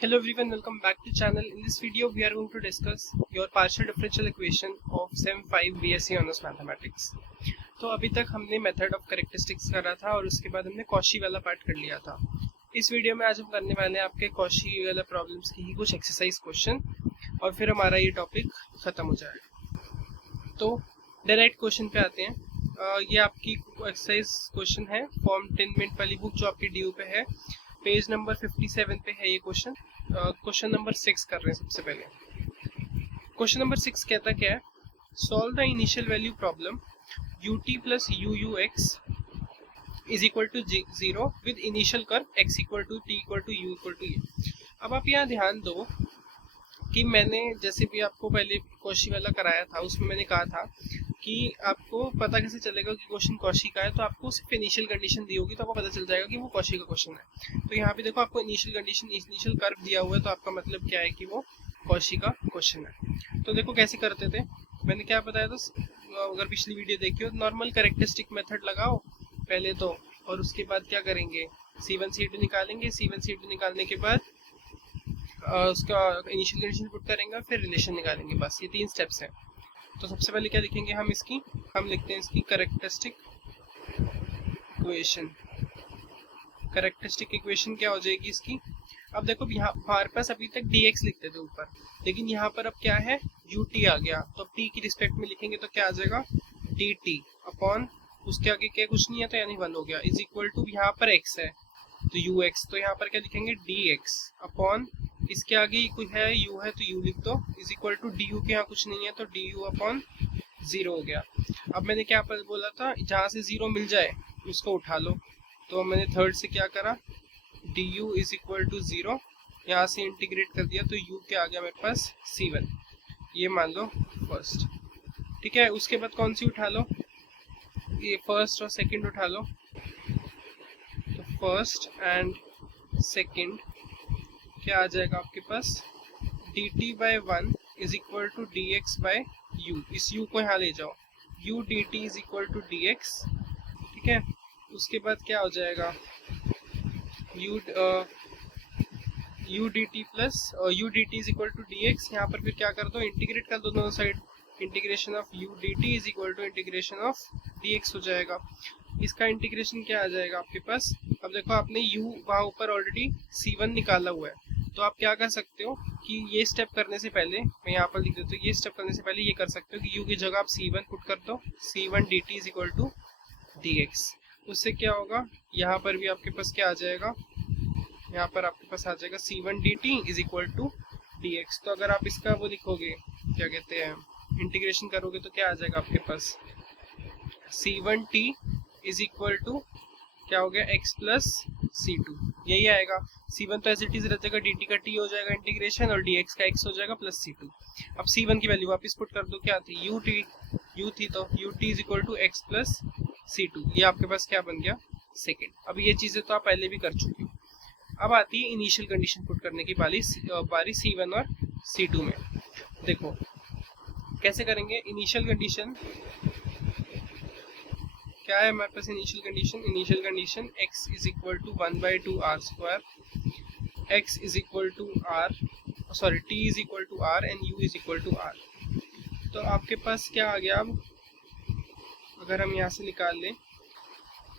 Hello everyone, welcome back to channel. In this video, we are going to discuss your partial differential equation of Sem 5 BSc Honors Mathematics. तो अभी तक हमने method of characteristics करा था और उसके बाद हमने कॉशी वाला पार्ट कर लिया था। इस वीडियो में आज हम करने वाले हैं आपके कॉशी वाला प्रॉब्लम्स की ही कुछ एक्सरसाइज क्वेश्चन और फिर हमारा ये टॉपिक खत्म हो जाएगा। तो डायरेक्ट क्वेश्चन पे आते हैं। ये आपकी एक्सरसाइज क्वेश्चन है फॉर्म 10 मिनट वाली बुक जो आपकी ड्यू पे है, पेज नंबर 57 पे है ये क्वेश्चन। क्वेश्चन नंबर 6 कर रहे हैं सबसे पहले। क्वेश्चन नंबर 6 कहता क्या है, solve the initial value problem ut plus ux is equal to 0 with initial curve x equal to t equal to u equal to A. अब आप यहाँ ध्यान दो कि मैंने जैसे भी आपको पहले कॉशी वाला कराया था उसमें मैंने कहा था कि आपको पता कैसे चलेगा कि क्वेश्चन कॉशी का है, तो आपको सिर्फ इनिशियल कंडीशन दी होगी तो आपको पता चल जाएगा कि वो कॉशी का क्वेश्चन है। तो यहाँ पे देखो आपको इनिशियल कंडीशन इनिशियल कर्व दिया हुआ है, तो आपका मतलब क्या है कि वो कॉशी का क्वेश्चन है। तो देखो कैसे करते थे, मैंने क्या बताया था, अगर पिछली वीडियो देखी हो, नॉर्मल कैरेक्टरिस्टिक मेथड लगाओ पहले तो, और उसके बाद क्या करेंगे, C1 C2 निकालेंगे। C1 C2 निकालने के बाद उसका इनिशियल कंडीशन पुट करेंगे, फिर रिलेशन निकालेंगे। बस ये 3 स्टेप्स हैं। तो सबसे पहले क्या लिखेंगे हम लिखते हैं इसकी कैरेक्टरिस्टिक इक्वेशन। कैरेक्टरिस्टिक इक्वेशन क्या हो जाएगी इसकी, अब देखो यहाँ हमारे पास अभी तक dx लिखते थे ऊपर, लेकिन यहाँ पर अब क्या है ut आ गया, तो अब t की रिस्पेक्ट में लिखेंगे तो क्या आ जाएगा dt अपॉन उसके आगे क्या कुछ नहीं है तो यानी 1 हो गया, इज इक्वल टू यहाँ पर x है तो ux, तो यहाँ पर क्या लिखेंगे dx अपॉन इसके आगे कोई है u है तो u लिख दो, इज इक्वल टू du के यहाँ कुछ नहीं है तो du अपॉन 0 हो गया। अब मैंने क्या बोला था, जहाँ से 0 मिल जाए उसको उठा लो, तो मैंने थर्ड से क्या करा du इज इक्वल टू 0, यहाँ से इंटीग्रेट कर दिया तो u के आ गया मेरे पास C1, ये मान लो फर्स्ट। ठीक है, उसके बाद कौन सी उठा लो, ये फर्स्ट और सेकंड उठा लो, तो फर्स्ट एंड सेकंड क्या आ जाएगा आपके पास dt by 1 is equal to dx by u, इस u को यहाँ ले जाओ, u dt is equal to dx। ठीक है, उसके बाद क्या हो जाएगा u dt plus u dt is equal to dx, यहाँ पर फिर क्या कर दो इंटीग्रेट कर दो दोनों side, integration of u dt is equal to integration of dx हो जाएगा। इसका इंटीग्रेशन क्या आ जाएगा आपके पास, अब देखो आपने u वहाँ ऊपर ऑलरेडी C1 निकाला हुआ है, तो आप क्या कर सकते हो कि ये स्टेप करने से पहले, मैं यहाँ पर लिख देता हूँ, ये स्टेप करने से पहले ये कर सकते हो कि u की जगह आप C1 पुट कर दो, C1 dt is equal to dx। उससे क्या होगा, यहाँ पर भी आपके पास क्या आ जाएगा, यहाँ पर आपके पास आ जाएगा C1 dt is equal to dx। तो अगर आप इसका वो लिखोगे, क्या कहते हैं, इंटीग्रेशन करोगे तो क्या आ जाएगा आपके पास C1 t is equal to क्या हो गया x प्लस C2, यही आएगा। C1 तो एज इट इज रह जाएगा, dt का t हो जाएगा इंटीग्रेशन और dx का x हो जाएगा प्लस C2। अब C1 की वैल्यू वापस पुट कर दो, क्या थी u थी, तो ut is equal to x plus C2, ये आपके पास क्या बन गया सेकेंड। अब ये चीजें तो आप पहले भी कर चुके हो। अब आती है इनिशियल कंडीशन पुट करने की बारी C1 और C2 में। देखो कैसे करेंगे इनिशियल कंडीशन, क्या है हमारे पास initial condition x is equal to 1/2 r square, x is equal to r, sorry t is equal to r and u is equal to r। तो आपके पास क्या आ गया, अब अगर हम यहाँ से निकाल लें,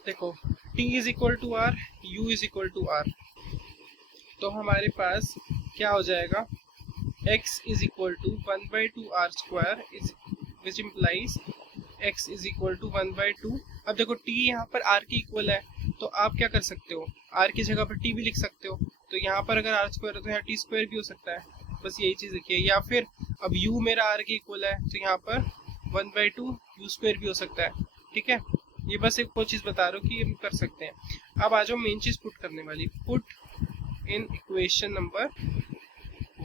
देखो t is equal to r, u is equal to r, तो हमारे पास क्या हो जाएगा x is equal to 1/2 r square which implies x is equal to 1/2। अब देखो t यहाँ पर r के इक्वल है, तो आप क्या कर सकते हो, r की जगह पर t भी लिख सकते हो, तो यहाँ पर अगर r स्क्वायर है तो यहाँ t स्क्वायर भी हो सकता है, बस यही चीज़ लिखिए। या फिर अब u मेरा r के इक्वल है तो यहाँ पर 1/2 u स्क्वायर भी हो सकता है। ठीक है, ये बस एक वो चीज़ बता रहा हूँ कि हम कर सकते हैं। अब आ जाओ मेन चीज़ पुट करने वाली, put in equation number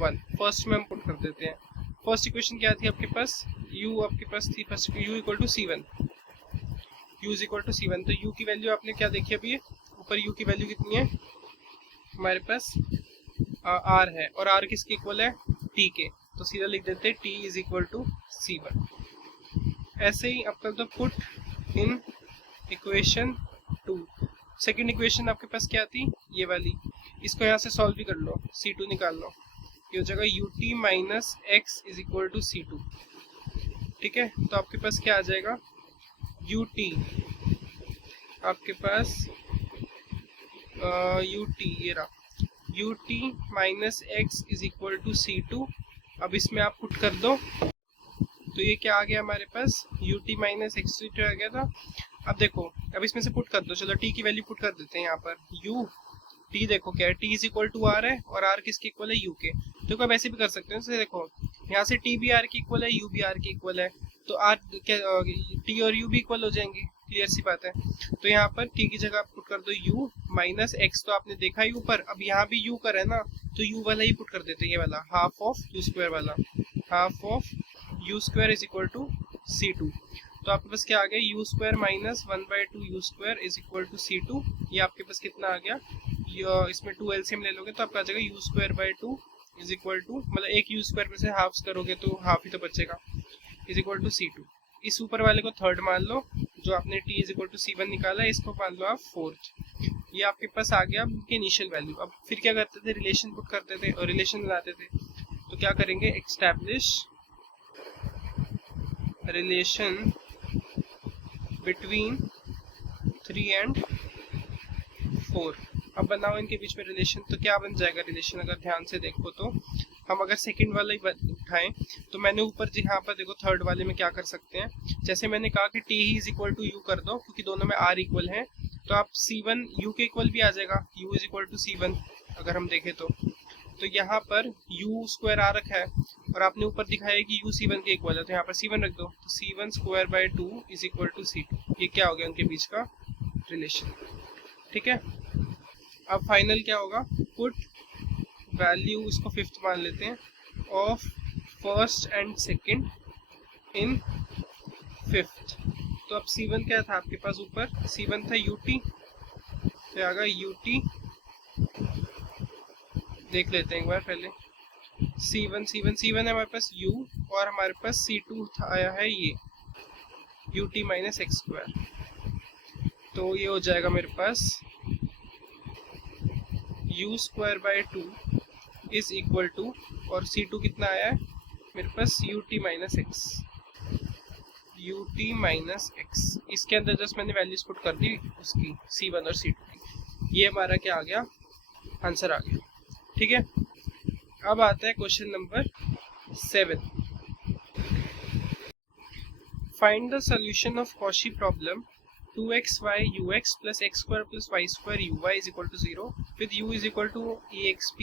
1। First में हम पुट कर देते हैं। फर्स्ट इक्वेशन क्या थी आपके पास, u आपके पास थी first u equal to C1, u is equal to C1, तो u की वैल्यू आपने क्या देखी अभी, ऊपर u की वैल्यू कितनी है हमारे पास r है, और r किसके इक्वल है t के, तो सीधा लिख देते हैं t is equal to C1। ऐसे ही अब कर दो put in equation 2। Second equation आपके पास क्या थी, ये वाली, इसको यहाँ से सॉल्व भी कर लो, C2 निकाल लो, ये हो जाएगा ut minus x is equal to C2। ठीक है, तो आपके पास क्या आ जाएगा, ut आपके पास ut ये रहा ut minus x is equal to C2। अब इसमें आप पुट कर दो, तो ये क्या आ गया हमारे पास, ut माइनस एक्स आ गया था। अब देखो, अब इसमें से पुट कर दो, चलो t की वैल्यू पुट कर देते हैं यहाँ पर, u t देखो क्या है, t is equal to r है और r किसके इक्वल है, u के। तो आप ऐसे भी कर सकते हैं, जैसे देखो यहाँ से t भी r के इक्वल है, u भी r के इक्वल है, तो r क्या t और u भी इक्वल हो जाएंगे, क्लियर सी बात है। तो यहाँ पर t की जगह आप पुट कर दो u माइनस एक्स, तो आपने देखा ही ऊपर, अब यहाँ भी u कर है ना, तो u वाला ही पुट कर देते हैं, ये वाला हाफ ऑफ u स्क्वायर वाला, half of u square is equal to C2। तो आपके पास क्या आ गया, u square minus 1/2 u square is equal to C2। ये आपके पास कितना आ गया, इसमें 2 एलसीएम ले लोगे तो आपका आ जाएगा u square by 2 is equal to, मतलब एक u स्क्वायर में से हाफ करोगे तो हाफ ही तो बचेगा, इज इक्वल टू C2। इस ऊपर वाले को थर्ड मान लो, जो आपने t is equal to C1 निकाला है, इसको मान लो आप फोर्थ। ये आपके पास आ गया आपकी इनिशियल वैल्यू। अब फिर क्या करते थे, रिलेशन पुट करते थे और रिलेशन बनाते थे। तो क्या करेंगे, एस्टैब्लिश रिलेशन बिटवीन 3 एंड 4। अब बनाओ इनके बीच में रिलेशन, तो क्या बन जाएगा रिलेशन, अगर ध्यान से देखो तो हम अगर सेकंड वाला ही उठाएं, तो मैंने ऊपर यहाँ पर देखो थर्ड वाले में क्या कर सकते हैं, जैसे मैंने कहा कि t is equal to u कर दो, क्योंकि दोनों में r इक्वल है, तो आप C1 u के इक्वल भी आ जाएगा, u is equal to C1 अगर हम देखें तो यहाँ पर u स्क्वायर आ रखा है और आपने ऊपर दिखाया कि u C1 के इक्वल है, तो यहाँ पर C1 रख दो, तो C1 square by 2 is equal to C2। ये क्या हो गया उनके बीच का रिलेशन। ठीक है, अब फाइनल क्या होगा, पुट वैल्यू, इसको फिफ्थ मान लेते हैं, of first and second in fifth. तो अब C1 क्या था आपके पास, ऊपर C1 था ut, तो आगा ut, देख लेते हैं एक बार पहले, C1 है हमारे पास u, और हमारे पास C2 आया है ये ut माइनस एक्स स्क्वायर। तो ये हो जाएगा मेरे पास u square by 2 is equal to, और C2 कितना आया है मेरे पास, ut माइनस एक्स। इसके अंदर जस्ट मैंने वैल्यूज पुट कर दी उसकी, C1 और C2 की। ये हमारा क्या आ गया, आंसर आ गया। ठीक है, अब आता है question number 7। Find the solution of Cauchy problem 2xy ux plus x square plus y square uy is equal to 0 with u is equal to exp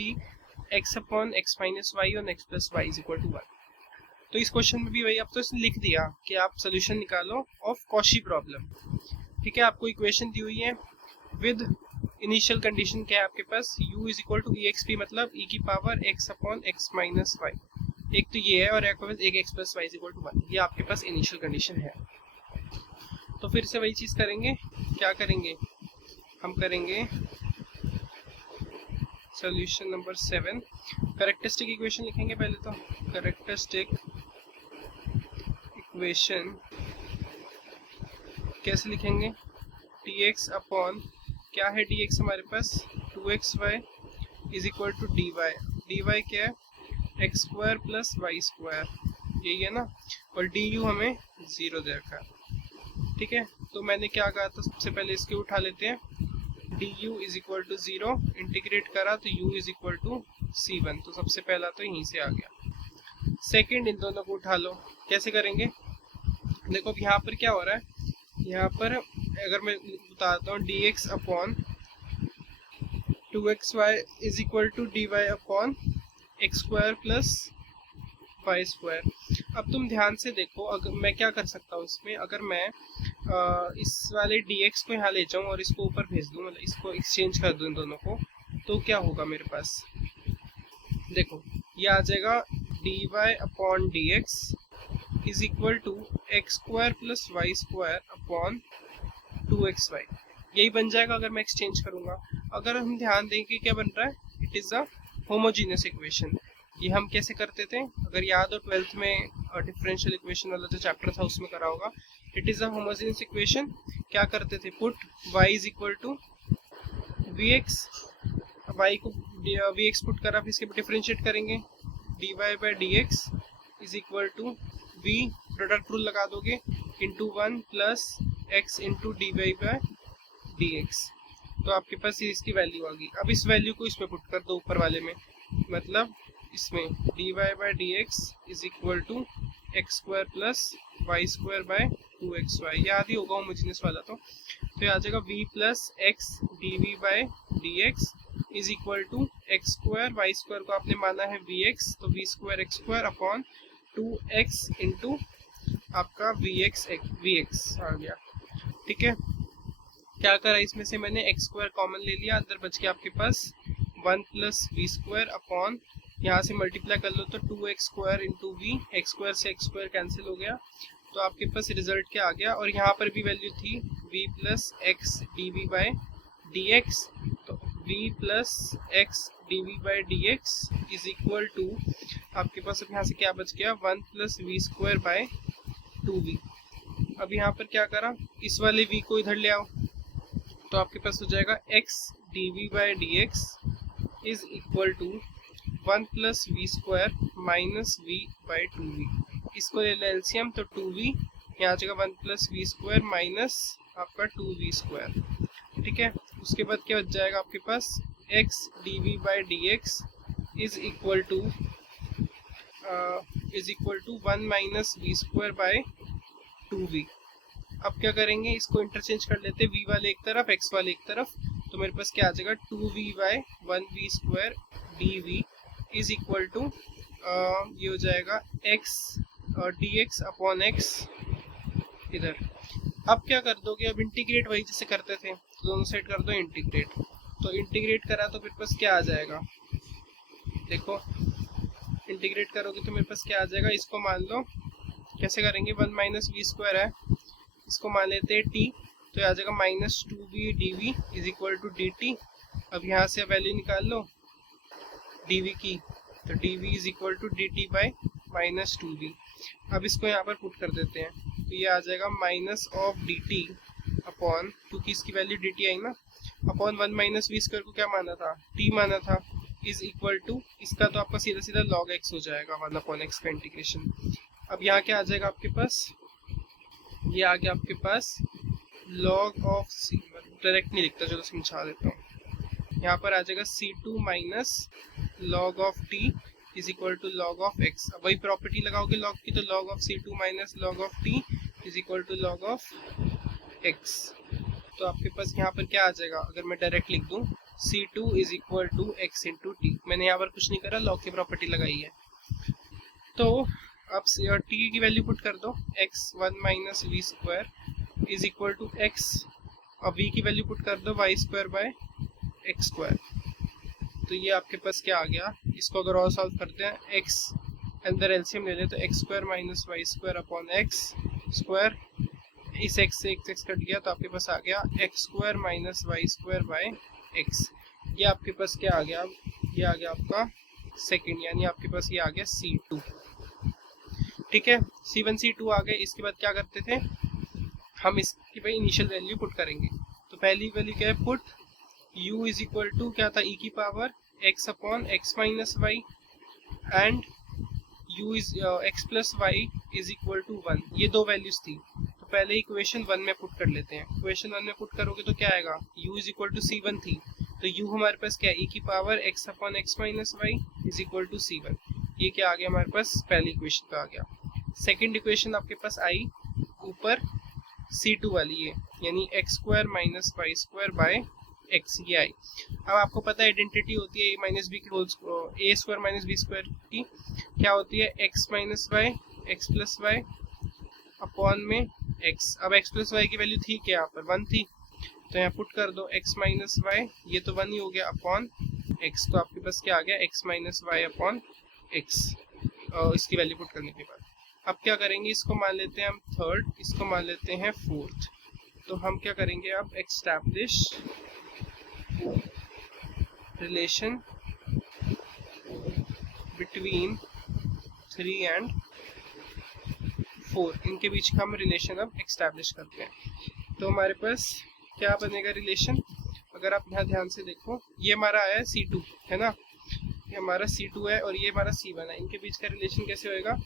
x upon x minus y on x plus y is equal to 1। तो इस question में भी वही, अब तो इसने लिख दिया कि आप सोल्यूशन निकालो ऑफ कॉची प्रॉब्लम। ठीक है, आपको इक्वेशन दी हुई है विद इनिशियल कंडीशन क्या है आपके पास, u is equal to exp मतलब e की power x upon x minus y, एक तो ये है, और एक x plus y is equal to 1, ये आपके पास इनिशियल कंडीशन है। तो फिर से वही चीज करेंगे, क्या करेंगे, हम करेंगे सॉल्यूशन नंबर 7। कैरेक्टरिस्टिक इक्वेशन लिखेंगे पहले, तो कैरेक्टरिस्टिक इक्वेशन कैसे लिखेंगे, dx अपॉन क्या है, dx हमारे पास 2xy is equal to dy, dy क्या है x square plus y square, यही है ना, और du हमें 0 दे रखा है। ठीक है, तो मैंने क्या कहा था, सबसे पहले इसके उठा लेते हैं, du is equal to 0, integrate करा तो u is equal to C1, तो सबसे पहला तो यहीं से आ गया। सेकंड, इन दोनों को उठा लो, कैसे करेंगे, देखो अब यहाँ पर क्या हो रहा है, यहाँ पर अगर मैं बताता हूँ dx upon 2xy is equal to dy upon x square plus y square. अब तुम ध्यान से देखो, अगर मैं क्या कर सकता हूँ इसमें, अगर मैं इस वाले dx को यहाँ ले जाऊँ और इसको ऊपर भेज दूँ, मतलब इसको एक्सचेंज कर दूँ इन दोनों को, तो क्या होगा मेरे पास, देखो ये आ जाएगा dy upon dx is equal to x square plus y square upon 2xy, यही बन जाएगा अगर मैं एक्सचेंज करूँगा। अगर हम ध्यान देंगे क्या बन रहा है, it is a homogeneous equation. ये हम कैसे करते थे, अगर याद हो 12th में डिफरेंशियल इक्वेशन वाला जो चैप्टर था उसमें करा होगा, it is a homogeneous equation. क्या करते थे, put y is equal to vx y को vx पुट करा, फिर इसके डिफरेंशिएट करेंगे, dy by dx is equal to v, product rule लगा दोगे, into 1 plus x into dy by dx। तो आपके पास ये इसकी वैल्यू आ गई। अब इस वैल्यू को इसमें पुट कर दो ऊपर वाले में, मतलब इसमें dy by dx is equal to x square plus y square by 2xy, याद ही होगा होमोजेनियस वाला। तो ये आ जाएगा v plus x d v by d x is equal to x square, y square को आपने माना है vx, तो v square x square upon 2x into आपका vx आ गया। ठीक है, क्या करा इसमें से मैंने x स्क्वायर कॉमन ले लिया, अंदर बच गया आपके पास 1 प्लस वी स्क्वायर अपॉन, यहाँ से मल्टीप्लाई कर लो तो 2x square into v, x square से एक्स स्क्वायर कैंसिल हो गया, तो आपके पास रिजल्ट क्या आ गया। और यहाँ पर भी वैल्यू थी v plus x d v by d x, तो v plus x d v by d x is equal to आपके पास अब यहाँ से क्या बच गया 1 plus v square by 2v। अब यहाँ पर क्या करा, इस वाले v को इधर ले आओ, तो आपके पास हो जाएगा x d v by d x is equal to 1 plus v square minus v by 2v। इसको ले लो एलसीएम, तो 2v यहाँ आ जाएगा 1 प्लस वी स्क्वायर माइनस आपका 2v स्क्वायर। ठीक है, उसके बाद क्या बच जाएगा आपके पास x d v by d x is equal to 1 minus v square by 2v। अब क्या करेंगे, इसको इंटरचेंज कर लेते हैं, v वाले एक तरफ x वाले एक तरफ, तो मेरे पास क्या आ जाएगा 2v by 1v square dv is equal to ये हो जाएगा x dx अपॉन x इधर। अब क्या कर दोगे, अब इंटीग्रेट वही जैसे करते थे, तो दोनों साइड कर दो इंटीग्रेट, तो इंटीग्रेट करा तो मेरे पास क्या आ जाएगा, देखो इंटीग्रेट करोगे तो मेरे पास क्या आ जाएगा, इसको मान लो कैसे करेंगे, 1 माइनस वी स्क्वायर है, इसको मान लेते हैं t, तो आ जाएगा minus 2v dv is equal to dt। अब यहाँ से वैल्यू निकाल लो dv की, तो dv is equal to dt by minus 2v। अब इसको यहाँ पर पुट कर देते हैं, तो ये आ जाएगा माइनस ऑफ dt अपॉन, क्योंकि इसकी वैल्यू dt आई ना, अपॉन 1 माइनस वी स्क्वायर को क्या माना था, t माना था, इज इक्वल टू इसका तो आपका सीधा सीधा log x हो जाएगा 1 अपॉन x का इंटीग्रेशन। अब यहाँ क्या आ जाएगा आपके पास, ये आ गया आपके पास log ऑफ c, डायरेक्ट नहीं लिखता, चलो समझा देता हूँ, यहाँ पर आ जाएगा c2 minus log of t is equal to log of x। अब वही प्रॉपर्टी लगाओगे log की, तो log of c2 minus log of t is equal to log of x। तो आपके पास यहाँ पर क्या आ जाएगा, अगर मैं डायरेक्ट लिख दूँ c2 is equal to x into t, मैंने यहाँ पर कुछ नहीं करा, log की प्रॉपर्टी लगाई है। तो अब t की वैल्यू पुट कर दो, x 1 minus v square is equal to x, अब v की वैल्यू पुट कर दो y square by x square, तो ये आपके पास क्या आ गया, इसको अगर और सॉल्व करते हैं, x अंदर एलसीएम ले ले तो x square minus y square upon x square, इस x से x कट गया, तो आपके पास आ गया x square minus y square by x. ये आपके पास क्या आ गया, ये आ गया आपका सेकंड, यानी आपके पास ये आ गया c2। ठीक है, c1 c2 आ गए। इसके बाद क्या करते थे हम, इसकी भाई इनिशियल वैल्यू पुट करेंगे। तो पहली वैल्यू क्या है, put u is equal to क्या था, e की power x upon x minus y and u is x plus y is equal to 1। ये दो वैल्यूज थी, तो पहले इक्वेशन 1 में पुट कर लेते हैं। इक्वेशन 1 में पुट करोगे तो क्या आएगा, u is equal to c1 थी, तो u हमारे पास क्या है, e की power x upon x minus y is equal to c1। ये क्या आ गया हमारे पास, पहली इक्वेशन पे आ गया। सेकेंड इक्वेशन आपके पास आई ऊपर c2 वाली है, यानी x square minus y square by x, ये आई। अब आपको पता है आइडेंटिटी होती है a माइनस बी की whole a square minus b square की, क्या होती है x minus y x plus y upon में x। अब x प्लस वाई की वैल्यू थी क्या, यहाँ पर 1 थी, तो यहाँ पुट कर दो x माइनस वाई, ये तो 1 ही हो गया अपॉन x, तो आपके पास क्या आ गया x minus y upon x, इसकी वैल्यू पुट करने के बाद। अब क्या करेंगे, इसको मान लेते हैं हम थर्ड, इसको मान लेते हैं फोर्थ। तो हम क्या करेंगे, अब एस्टैब्लिश रिलेशन बिटवीन 3 एंड 4, इनके बीच का हम रिलेशन अब एस्टैब्लिश करते हैं। तो हमारे पास क्या बनेगा रिलेशन, अगर आप यहाँ ध्यान से देखो, ये हमारा आया C2 है ना, ये हमारा C2 है और ये हमारा C1 है। इनके बीच का रिलेशन कैसे होएगा?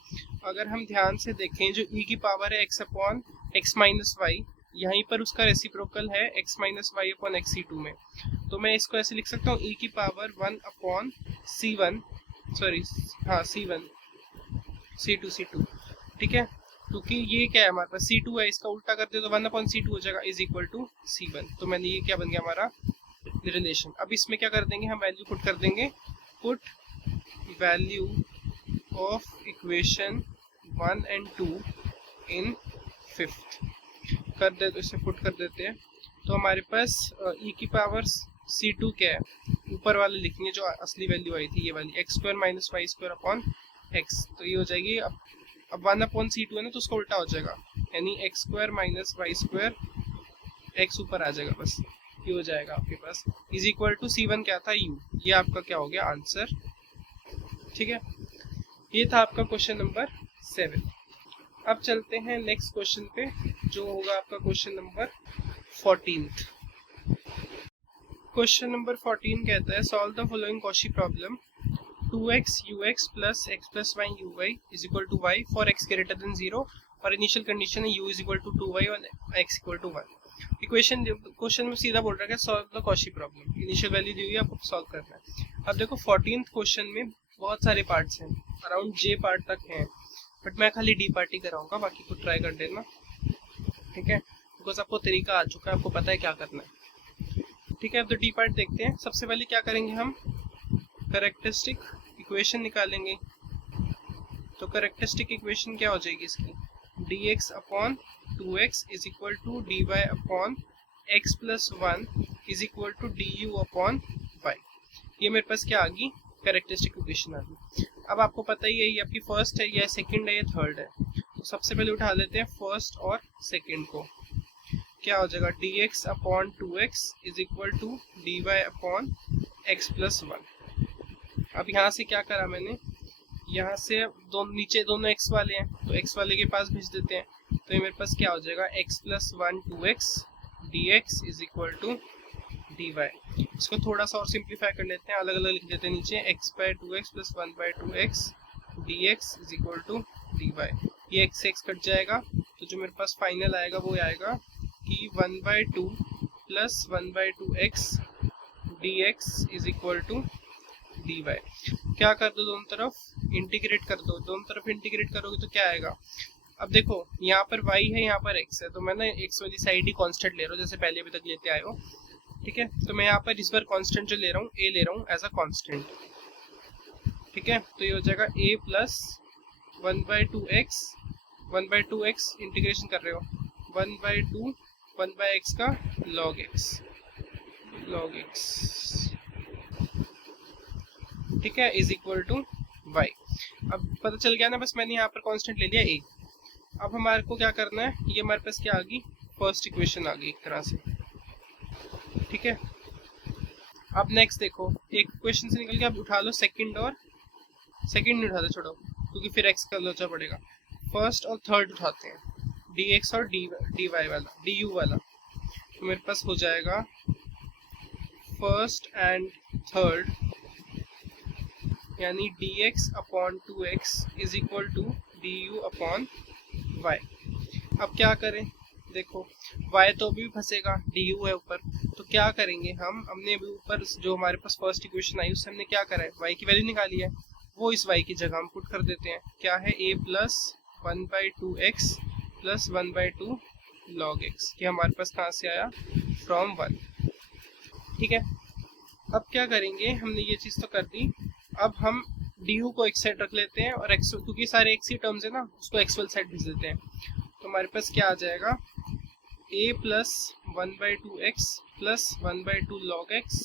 अगर हम ध्यान से देखें, जो e की पावर है x upon x minus y, यहीं पर उसका रेसिप्रोकल है x minus y upon x C2 में। तो मैं इसको ऐसे लिख सकता हूँ e की पावर 1 अपॉन C1, सॉरी हाँ C1 C2 ठीक है, क्योंकि ये क्या है हमारे पास C2 है, इसका उल्टा करते तो 1 अपॉन C2 हो जाएगा इज इक्वल टू C1। तो मैंने ये क्या बन गया हमारा रिलेशन। अब इसमें क्या कर देंगे हम, वैल्यू पुट कर देंगे, put value of equation 1 and 2 in fifth कर दे, तो इसे पुट कर देते हैं। तो हमारे पास e की पावर C2 क्या है, ऊपर वाले लिखेंगे जो असली वैल्यू आई थी, ये वाली x square minus y square upon x, तो ये हो जाएगी। अब 1 अपॉन C2 है ना, तो उसका उल्टा हो जाएगा, यानी x square minus y square, x ऊपर आ जाएगा, बस ये हो जाएगा आपके पास, इज इक्वल टू C1 क्या था u। ये आपका क्या हो गया आंसर, ठीक है। ये था आपका क्वेश्चन नंबर 7। अब चलते हैं नेक्स्ट क्वेश्चन पे, जो होगा आपका क्वेश्चन नंबर 14। क्वेश्चन नंबर 14 कहता है, solve the following Cauchy problem 2x ux plus x plus y uy is equal to y for x greater than 0 और इनिशियल कंडीशन है u is equal to 2y और x equal to 1। Equation question में सीधा बोल रहा है solve the Cauchy problem, initial value दी हुई है, आपको सॉल्व करना है। अब देखो 14th क्वेश्चन में बहुत सारे पार्ट्स हैं, अराउंड J पार्ट तक हैं, बट मैं खाली D पार्ट ही कराऊंगा, बाकी को ट्राई कर देना, ठीक है, बिकॉज आपको तरीका आ चुका है, आपको पता है क्या करना है, ठीक है। अब तो D पार्ट देखते हैं। सबसे पहले क्या करेंगे हम, कैरेक्टरिस्टिक इक्वेशन निकालेंगे। तो कैरेक्टरिस्टिक इक्वेशन क्या हो जाएगी इसकी, dx upon 2x is equal to dy upon x plus 1 is equal to du upon y। ये मेरे पास क्या आ गई, कैरेक्टरिस्टिक इक्वेशन आ गई। अब आपको पता ही है ये आपकी फर्स्ट है, ये सेकंड है, ये थर्ड है, तो सबसे पहले उठा लेते हैं फर्स्ट और सेकंड को। क्या हो जाएगा, dx upon 2x is equal to dy upon x plus 1। अब यहाँ से क्या करा मैंने, यहाँ से नीचे दोनों x वाले हैं, तो x वाले के पास भेज देते हैं, तो ये मेरे पास क्या हो जाएगा, x plus 1 2x dx is equal to dy। इसको थोड़ा सा और सिंप्लीफाई कर लेते हैं, अलग अलग लिख देते हैं नीचे, x by 2x plus 1 by 2x dx is equal to dy। ये x से x कट जाएगा, तो जो मेरे पास फाइनल आएगा वो आएगा कि 1 by 2 plus 1 by 2x dx is equal to dy। क्या कर दो, दोनों तरफ इंटीग्रेट कर दो, दोनों तरफ इंटीग्रेट करोगे तो क्या आएगा। अब देखो यहाँ पर y है, यहाँ पर x है, तो मैं ना x वाली साइड ही कांस्टेंट ले रहा हूँ, जैसे पहले अभी तक लेते आए हो, ठीक है। तो मैं यहाँ पर इस बार कांस्टेंट जो ले रहा हूँ, a ले रहा हूँ एज अ कांस्टेंट, ठीक है। तो ये हो जाएगा a plus 1 by 2x integration कर रहे हो, 1 बाई 2 1 बाई x का log x, ठीक है, इज इक्वल टू y। अब पता चल गया ना, बस मैंने यहाँ पर कांस्टेंट ले लिया a। अब हमारे को क्या करना है, ये हमारे पास क्या आ गई, फर्स्ट इक्वेशन आ गई एक तरह से, ठीक है। अब नेक्स्ट देखो, एक इक्वेशन से निकल के अब उठा लो सेकंड, और सेकंड नहीं उठाते, छोड़ो, क्योंकि फिर x का लोचा पड़ेगा। फर्स्ट और थर्ड उठाते हैं, dx और dy वाला, du वाला, तो मेरे पास हो जाएगा फर्स्ट एंड थर्ड, यानी dx upon 2x is equal to du upon y। अब क्या करें, देखो y तो अभी भी फंसेगा, du है ऊपर, तो क्या करेंगे हमने अभी ऊपर जो हमारे पास फर्स्ट इक्वेशन आई उससे हमने क्या करा है, y की वैल्यू निकाली है, वो इस y की जगह हम पुट कर देते हैं। क्या है, a plus 1 by 2x plus 1 by 2 log x, ये हमारे पास कहाँ से आया, फ्रॉम 1, ठीक है। अब क्या करेंगे, हमने ये चीज़ तो कर दी, अब हम du को एक साइड रख लेते हैं, और x, क्योंकि सारे x ही टर्म्स है ना, उसको x वाली साइड भेज देते हैं। तो हमारे पास क्या आ जाएगा, a plus 1 by 2x plus 1 by 2 log x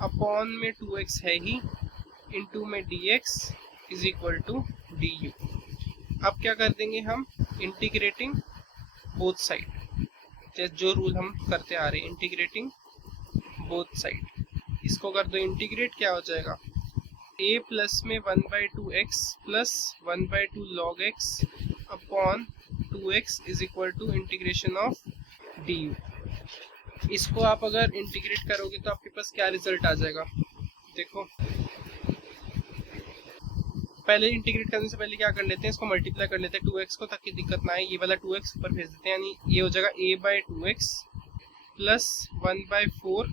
upon में 2x है ही, इंटू में dx is equal to du। अब क्या कर देंगे हम, इंटीग्रेटिंग बोथ साइड, जैसे जो रूल हम करते आ रहे हैं, इंटीग्रेटिंग बोथ साइड, इसको कर दो इंटीग्रेट, क्या हो जाएगा, a प्लस में 1 by 2x plus 1 by 2 log x upon 2x is equal to integration of du। इसको आप अगर इंटीग्रेट करोगे तो आपके पास क्या रिजल्ट आ जाएगा, देखो पहले इंटीग्रेट करने से पहले क्या कर लेते हैं, इसको मल्टीप्लाई कर लेते हैं 2x को, ताकि दिक्कत ना आए। ये वाला 2x ऊपर भेज देते हैं, यानी ये हो जाएगा a/2x प्लस 1/4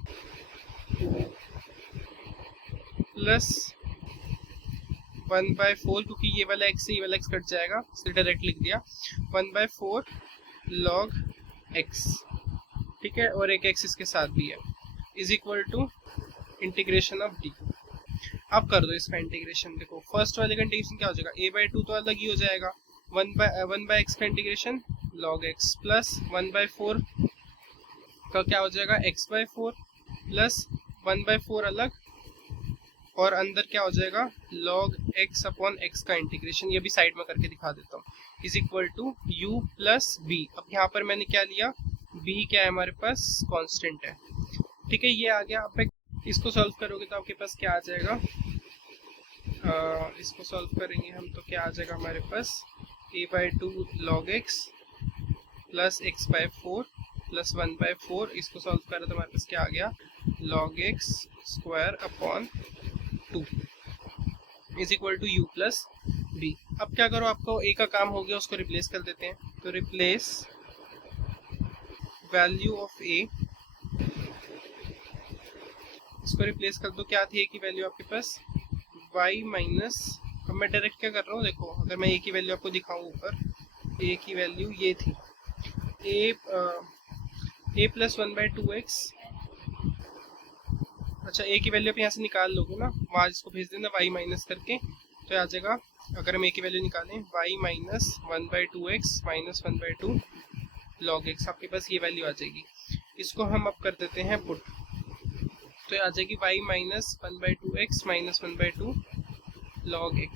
प्लस 1/4, क्योंकि ये वाला x से ये वाला x कट जाएगा, इसलिए डायरेक्ट लिख दिया 1/4 log x, ठीक है, और एक x इसके साथ भी है, is equal to integration of d. अब कर दो इसका इंटीग्रेशन। देखो फर्स्ट वाले का इंटीग्रेशन क्या हो जाएगा, a/2 तो अलग ही हो जाएगा, 1/x का इंटीग्रेशन log x प्लस 1/4 का क्या हो जाएगा x/4 प्लस 1/4 अलग, और अंदर क्या हो जाएगा log x अपॉन x का इंटीग्रेशन, ये भी साइड में करके दिखा देता हूँ, is equal to u plus b। अब यहाँ पर मैंने क्या लिया, b क्या है हमारे पास, कांस्टेंट है, ठीक है, ये आ गया। अब इसको सॉल्व करोगे तो आपके पास क्या आ जाएगा, इसको सॉल्व करेंगे हम तो क्या आ जाएगा हमारे पास, a/2 log x plus x/4 plus 1/4, इसको सॉल्व करा तो हमारे पास क्या आ गया, log x square upon 2 is equal to u plus b। अब क्या करो, आपको a का काम हो गया, उसको रिप्लेस कर देते हैं, तो रिप्लेस वैल्यू ऑफ a, इसको रिप्लेस कर दो, क्या थी a की वैल्यू आपके पास y माइनस, अब मैं डायरेक्ट क्या कर रहा हूँ, देखो अगर मैं a की वैल्यू आपको दिखाऊँ ऊपर, a की वैल्यू ये थी a प्लस 1/2x, अच्छा a की वैल्यू आप यहाँ से निकाल लोगे ना, वहाँ इसको भेज देना y माइनस करके, तो आ जाएगा, अगर हम a की वैल्यू निकालें y minus 1/2x minus 1/2 log x, आपके पास ये वैल्यू आ जाएगी। इसको हम अब कर देते हैं पुट, तो आ जाएगी y minus 1/2x minus 1/2 log x,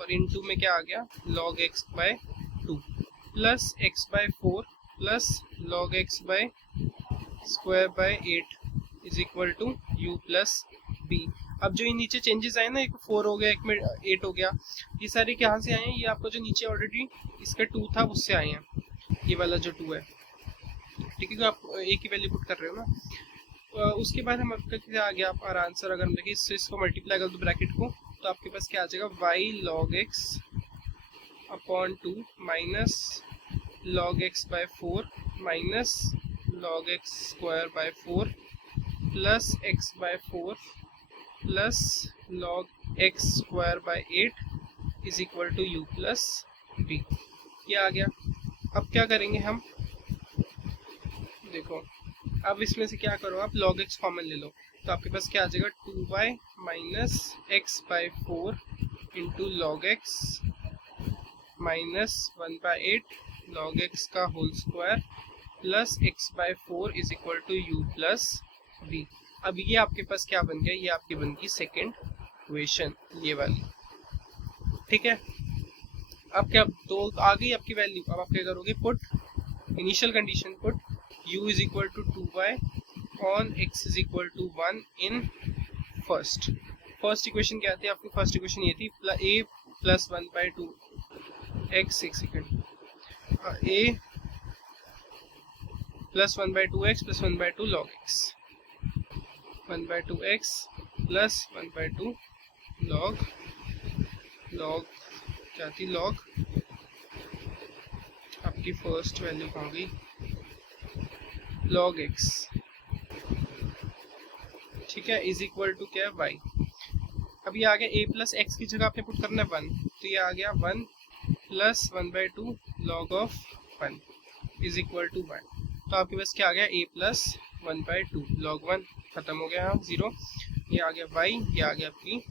और इन टू में क्या आ गया log x/2 plus x/4 plus log x/8 is equal to u plus b। अब जो ये नीचे चेंजेस आए ना, एक 4 हो गया, एक में 8 हो गया, ये सारे कहाँ से आए हैं, ये आपको जो नीचे ऑलरेडी इसका 2 था उससे आए हैं, ये वाला जो 2 है, ठीक है, तो आप a की वैल्यू पुट कर रहे हो ना। उसके बाद हम आपका क्या आ गया, आप आंसर अगर हम देखिए इसको मल्टीप्लाई कर दो ब्रैकेट को, तो आपके पास क्या आ जाएगा y log x अपॉन 2 minus log x/4 minus log x square by 4 plus x/4 plus log x square by 8 is equal to u plus b, ये आ गया। अब क्या करेंगे हम, देखो अब इसमें से क्या करो, आप log x कॉमन ले लो, तो आपके पास क्या आ जाएगा 2y minus x/4 into log x minus 1/8 log x का whole square plus x/4 is equal to u plus b। अब ये आपके पास क्या बन गया, ये आपकी बन गई सेकेंड इक्वेशन, ये वाली, ठीक है। अब क्या, तो आ गई आपकी वैल्यू, अब आप क्या करोगे, put initial condition put u is equal to 2y on x is equal to 1 in first equation क्या थी आपकी, फर्स्ट इक्वेशन ये थी a प्लस 1/2 x, एक second, a plus 1/2x plus 1/2 log x, 1/2x plus 1/2 log क्या थी, log आपकी first value कहाँ गई, log x, ठीक है, इज इक्वल टू क्या है y। अब ये आ गया a प्लस x की जगह आपने पुट करना है 1, तो ये आ गया 1 plus 1/2 log of 1 is equal to 1, तो आपके पास क्या आ गया, a प्लस 1/2 log 1 खत्म हो गया, हाँ 0, ये आ गया y, ये आ गया आपकी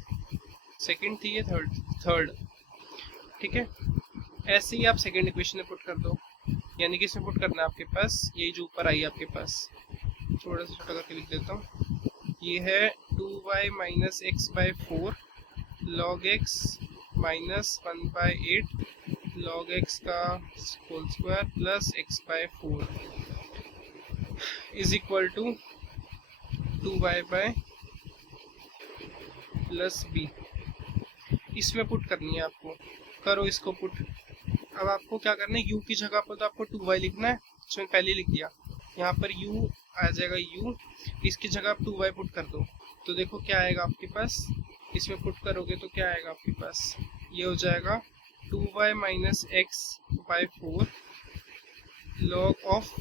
सेकंड थी, ये थर्ड, ठीक है। ऐसे ही आप सेकंड इक्वेशन में पुट कर दो, यानी कि इसमें पुट करना है आपके पास यही जो ऊपर आई है आपके पास, थोड़ा सा छोटा करके लिख देता हूँ, ये है 2y minus x/4 log x minus 1/8 log x का whole square plus x/4 is equal to 2y by plus b। इसमें पुट करनी है आपको, करो इसको पुट। अब आपको क्या करना है, u की जगह पर तो आपको 2y लिखना है, इसमें पहले लिख दिया, यहाँ पर u आ जाएगा u, इसकी जगह आप 2y पुट कर दो तो देखो क्या आएगा आपके पास, इसमें पुट करोगे तो क्या आएगा आपके पास, ये हो जाएगा 2y minus x by 4 log of,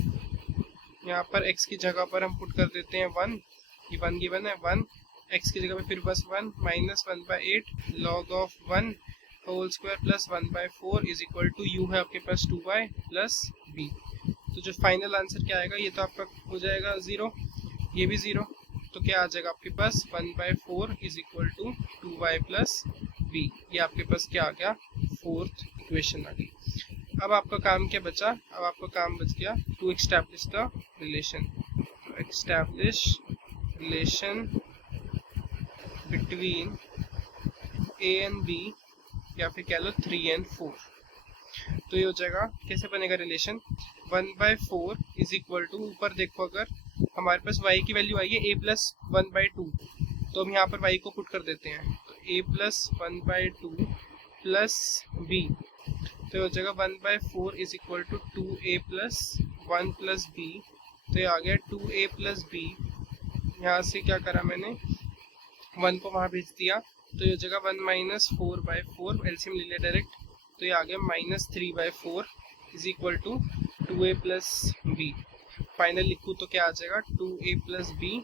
यहाँ पर x की जगह पर हम पुट कर देते हैं 1, ये 1 गिवन है 1, x की जगह पे फिर बस 1 minus 1/8 log of 1 whole square plus 1/4 is equal to u है आपके पास 2y प्लस b। तो जो फाइनल आंसर क्या आएगा, ये तो आपका हो जाएगा 0, ये भी 0, तो क्या आ जाएगा आपके पास 1/4 is equal to 2y plus b। ये आपके पास क्या आ गया, फोर्थ इक्वेशन आ गई। अब आपका काम क्या बचा, अब आपका काम बच गया to establish the relation, establish relation between a and b, या फिर कह लो 3 एंड 4। तो ये हो जाएगा, कैसे बनेगा रिलेशन, 1/4 इज इक्वल टू, ऊपर देखो अगर हमारे पास y की वैल्यू आई है a प्लस 1/2, तो हम यहाँ पर y को पुट कर देते हैं, तो a प्लस 1/2 प्लस b, तो ये हो जाएगा 1/4 is equal to 2a plus 1 plus b। तो ये आ गया 2a प्लस b, यहाँ से क्या करा मैंने, 1 को वहाँ भेज दिया, तो ये हो जाएगा 1 माइनस 4/4, एलसीएम ले लिया डायरेक्ट, तो ये आ गया minus 3/4 is equal to 2a plus b। Final लिखूँ तो क्या आ जाएगा 2a plus b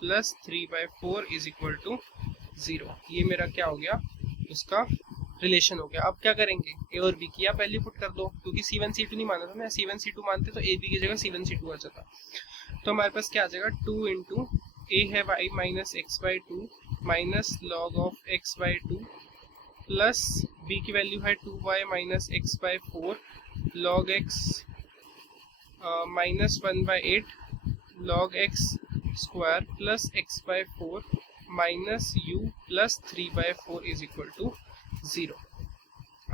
plus 3/4 is equal to 0। ये मेरा क्या हो गया, उसका रिलेशन हो गया। अब क्या करेंगे, a और b की आप वैल्यू पुट कर दो, क्योंकि c1 c2 नहीं माना था ना, c1 c2 मानते तो a b की जगह c1 c2 आ जाता। तो हमारे पास क्या आ जाएगा, 2 इंटू a है y minus x/2 minus log of x/2 plus b की वैल्यू है 2y minus x/4 log x minus 1/8 log x square plus x/4 minus u plus 3/4 is equal to 0।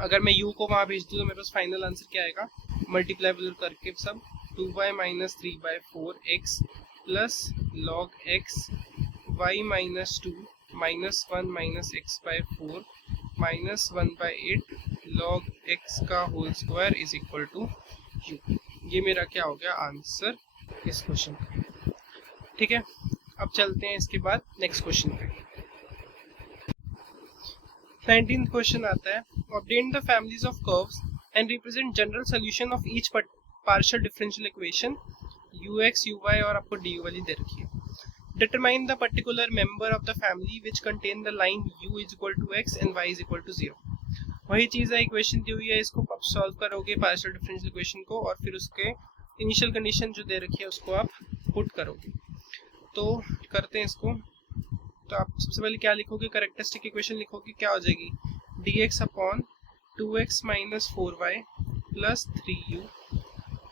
अगर मैं u को वहाँ भेज दूँ तो मेरे पास फाइनल आंसर क्या आएगा, मल्टीप्लाई करके सब 2y minus 3/4x plus log x y minus 2 minus 1 minus x/4 minus 1/8 log x का whole square is equal to u। ये मेरा क्या हो गया आंसर इस क्वेश्चन का। ठीक है, अब चलते हैं इसके बाद नेक्स्ट क्वेश्चन पे। 19th क्वेश्चन आता है, obtain the families of curves and represent general solution of each partial differential equation ux uy, और आपको du वाली दे रखी है। Determine the particular member of the family which contain the line u is equal to x and y is equal to 0। वही चीज़ है, equation दी हुई है, इसको आप सॉल्व करोगे पार्शियल डिफरेंशियल इक्वेशन को, और फिर उसके इनिशियल कंडीशन जो दे रखी है उसको आप पुट करोगे। तो करते हैं इसको। तो आप सबसे पहले क्या लिखोगे, करेक्टरिस्टिक इक्वेशन लिखोगे, क्या हो जाएगी, dx upon 2x minus 4y plus 3u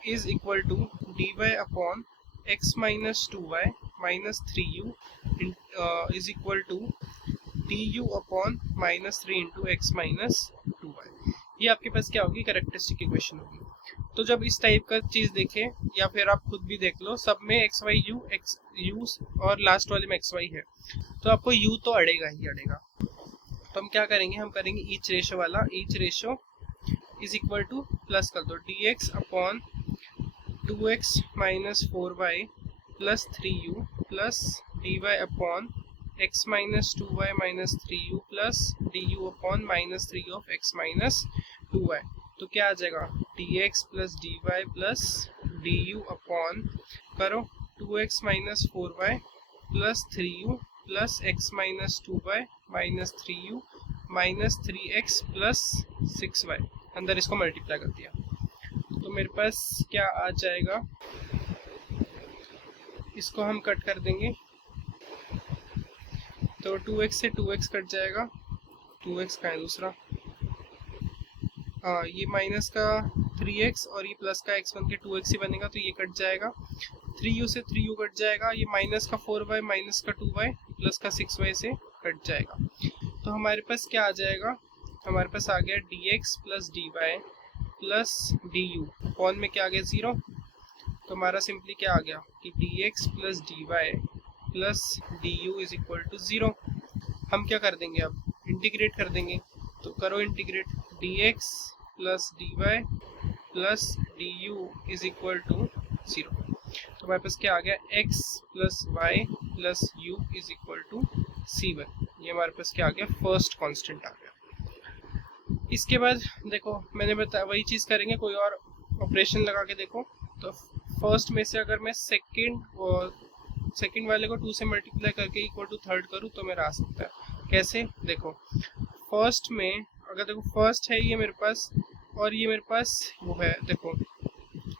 is equal to dy upon x minus 2y minus 3u is equal to du upon minus 3 into x minus 2y। ये आपके पास क्या होगी, करेक्टरिस्टिक इक्वेशन होगी। तो जब इस टाइप का चीज़ देखें, या फिर आप खुद भी देख लो, सब में x why you, x you और लास्ट वाले में एक्स वाई है, तो आपको यू तो अड़ेगा ही अड़ेगा। तो हम क्या करेंगे, हम करेंगे ईच रेशो वाला, each ratio is equal two plus कर दो dx upon 2x minus 4y plus 3u plus dy upon x minus 2y minus 3u plus du upon minus 3 of x minus 2y। तो क्या आ जाएगा, dx plus dy plus du upon करो 2x minus 4y plus 3u plus x minus 2y minus 3u minus 3x plus 6y, अंदर इसको multiply कर दिया, तो मेरे पास क्या आ जाएगा, इसको हम कट कर देंगे, तो 2x से 2x कट जाएगा, 2x का है दूसरा, हाँ ये माइनस का 3x और ये प्लस का x बन के 2x ही बनेगा, तो ये कट जाएगा, 3u से 3u कट जाएगा, ये माइनस का 4y माइनस का 2y प्लस का 6y से कट जाएगा। तो हमारे पास क्या आ जाएगा, हमारे पास आ गया dx plus dy plus du, upon में क्या आ गया 0, तो हमारा सिंपली क्या आ गया कि dx plus dy plus du is equal to 0। हम क्या कर देंगे, अब इंटीग्रेट कर देंगे, तो करो integrate, dx plus dy plus du is equal to 0। तो हमारे पास क्या आ गया, x plus y plus u is equal to C1। ये हमारे पास क्या आ गया, फर्स्ट कांस्टेंट आ गया। इसके बाद देखो मैंने बताया वही चीज़ करेंगे, कोई और ऑपरेशन लगा के देखो। तो फर्स्ट में से अगर मैं सेकंड वाले को 2 से मल्टीप्लाई करके इक्वल टू थर्ड करूँ तो मेरा आ सकता है। कैसे, देखो फर्स्ट में अगर देखो फर्स्ट है ये मेरे पास और ये मेरे पास वो है, देखो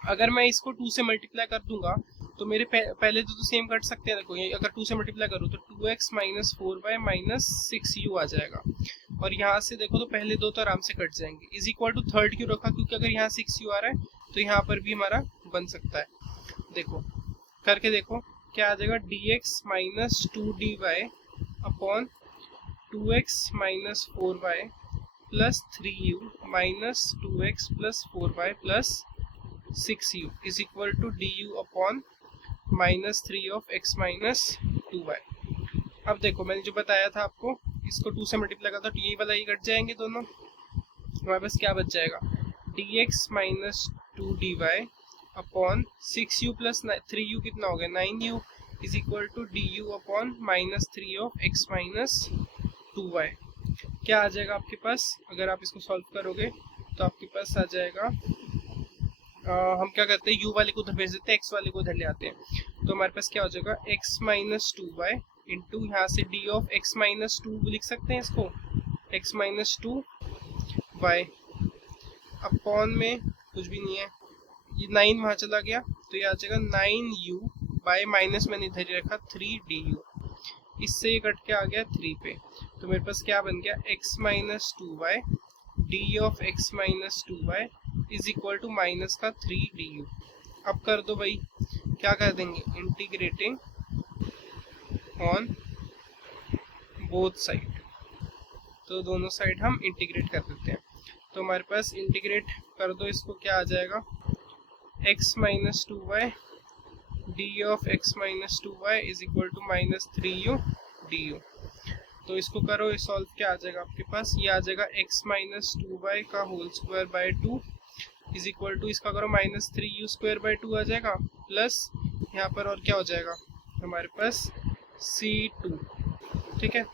अगर मैं इसको 2 से मल्टीप्लाई कर दूंगा तो मेरे पहले तो सेम कट सकते हैं। देखो ये अगर 2 से मल्टीप्लाई करूँ तो 2x minus 4y minus 6u आ जाएगा, और यहाँ से देखो तो पहले दो तो आराम से कट जाएंगे। इज इक्वल टू थर्ड क्यों रखा, क्योंकि अगर यहाँ 6u आ रहा है तो यहाँ पर भी हमारा बन सकता है। देखो करके देखो क्या आ जाएगा, dx minus 2dy upon 2x minus 4y plus 3u minus 2x plus 4y plus 6u is equal to du upon minus 3 of x minus 2y। अब देखो मैंने जो बताया था आपको, इसको 2 से मल्टीप्लाई करता तो ये वाला ये कट जाएंगे दोनों, हमारे पास क्या बच जाएगा, dx minus 2dy upon 6u plus 3u कितना हो गया 9u is equal to du upon minus 3 of x minus 2y। क्या आ जाएगा आपके पास, अगर आप इसको सॉल्व करोगे तो आपके पास आ जाएगा, हम क्या करते हैं u वाले को उधर भेज देते हैं, x वाले को उधर ले आते हैं। तो हमारे पास क्या हो जाएगा, x माइनस 2y इंटू यहाँ से d ऑफ x माइनस 2 लिख सकते हैं इसको, x माइनस 2y अपॉन में कुछ भी नहीं है, ये 9 वहाँ चला गया तो ये आ जाएगा 9u बाय माइनस मैंने इधर ही रखा 3du, इससे ये कट के आ गया 3 पे। तो मेरे पास क्या बन गया, x minus 2y d of x minus 2y is equal to minus का 3du। अब कर दो भाई, क्या कर देंगे, इंटीग्रेटिंग ऑन बोथ साइड, तो दोनों साइड हम इंटीग्रेट कर देते हैं। तो हमारे पास इंटीग्रेट कर दो इसको, क्या आ जाएगा, x minus 2y d of x minus 2y is equal to minus 3u du। तो इसको करो, ये सॉल्व क्या आ जाएगा आपके पास, ये आ जाएगा x माइनस 2y का whole square by 2 is equal to, इसका करो माइनस 3u स्क्वायर बाय 2 आ जाएगा, प्लस यहाँ पर और क्या हो जाएगा हमारे पास c2। ठीक है,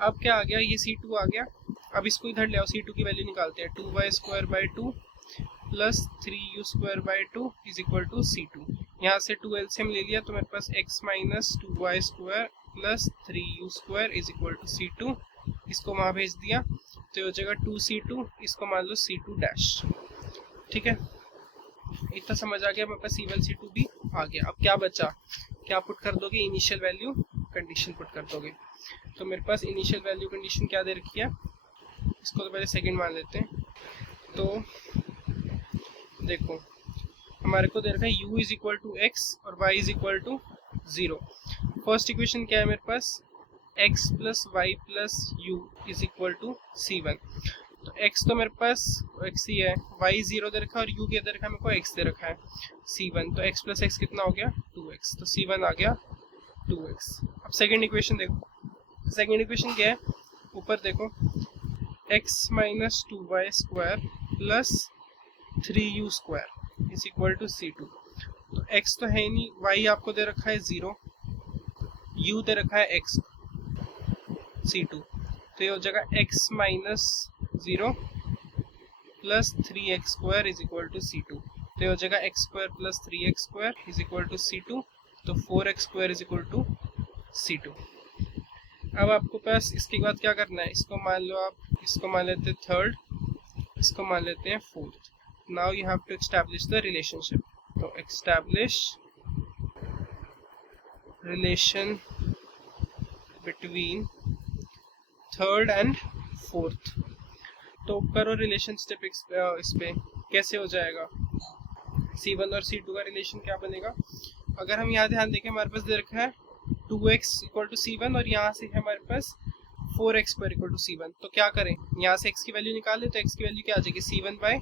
अब क्या आ गया, ये c2 आ गया। अब इसको इधर ले आओ, c2 की वैल्यू निकालते हैं, 2y square by 2 plus 3u square by 2 is equal to c2। यहाँ से 2 एलसीएम ले लिया तो मेरे पास x minus 2y square plus 3u square is equal to c2, इसको वहाँ भेज दिया तो हो जाएगा 2c2, इसको मान लो c2 डैश। ठीक है, इतना समझ आ गया, मेरे पास c1 c2 भी आ गया। अब क्या बचा, क्या पुट कर दोगे, इनिशियल वैल्यू कंडीशन पुट कर दोगे। तो मेरे पास इनिशियल वैल्यू कंडीशन क्या दे रखी है, इसको तो पहले सेकंड मान लेते हैं। तो देखो हमारे को दे रखा है u is equal to x और y is equal to 0। First equation क्या है मेरे पास, x plus y plus u is equal to c1। तो x तो मेरे पास x ही है, y 0 दे रखा है और u क्या दे रखा है, मेरे को x दे रखा है c1। तो x प्लस x कितना हो गया 2x, तो c1 आ गया 2x। अब सेकेंड इक्वेशन देखो, सेकेंड इक्वेशन क्या है, ऊपर देखो x minus 2y square plus 3u square is equal to c2। तो x तो है नहीं, y आपको दे रखा है 0, u दे रखा है x c2, तो ये हो जाएगा x minus 0 plus 3x square is equal to c2। तो ये हो जाएगा x square plus 3x square is equal to c2, तो 4x square is equal to c2। अब आपको पास इसके बाद क्या करना है, इसको मान लो आप, इसको मान लेते हैं थर्ड, इसको मान लेते हैं fourth. Now you have to establish the relationship. तो establish relation between third and fourth. तो करो रिलेशनशिप इस पे कैसे हो जाएगा, c1 और c2 का रिलेशन क्या बनेगा। अगर हम यहाँ ध्यान देखें, हमारे पास दे रखा है 2x इक्वल टू c1 और यहाँ से है हमारे पास 4x square equal to c1। तो क्या करें, यहाँ से x की वैल्यू निकाले तो x की वैल्यू क्या आ जाएगी, c1 बाय